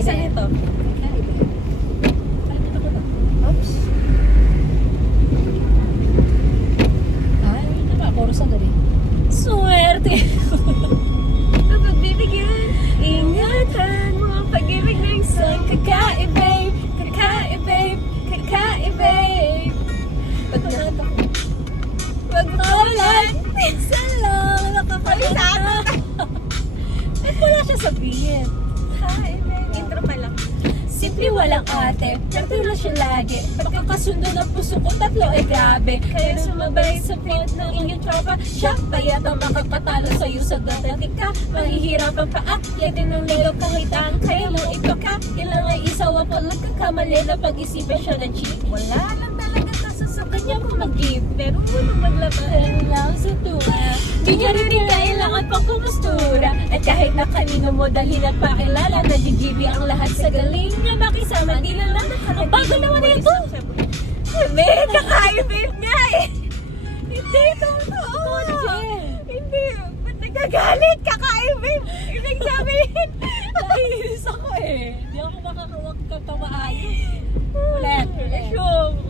isa nito. Oops. Ay, tama. Puro sandali. Swerte. Kapag bibigyan, ingatan mo ang pag-ibig ng isang kakaibig, kakaibig, kakaibig. Pag maulan, minsan lang nakakalimutan. Ba't wala siya sabihin? Kakaibig. Intro pa lang. Simple walang ate, nagtulong siya lagi. Pagkakasundo ng puso ko, tatlo ay grabe. Kaya sumabay sa plot ng inyong tropa. Siya pa yata makakatalo sa'yo sa dadating ka. Mahihirapan pa akyatin ng ligaw kahit ang kaya mo ipaka. Kailang ay isawa po nagkakamali na pag-isipan siya ng cheat. Wala lang talaga kaso sa kanya mo mag-give. Pero mo maglabahan lang sa tuwa. Di niya rin kailangan pang kumustura. At kahit na kanino mo dalhin at pakilala, nadigibi ang lahat sa galing niya makisama. Di lang ang bago naman ito. Hindi, kakaibig niya eh. Hindi, totoo. Hindi, ba't nagagalit? Kakaibig. Ibig sabihin. Naiinis ako eh. Di ako makakawag ka maayos. Ulit.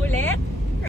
Ulit.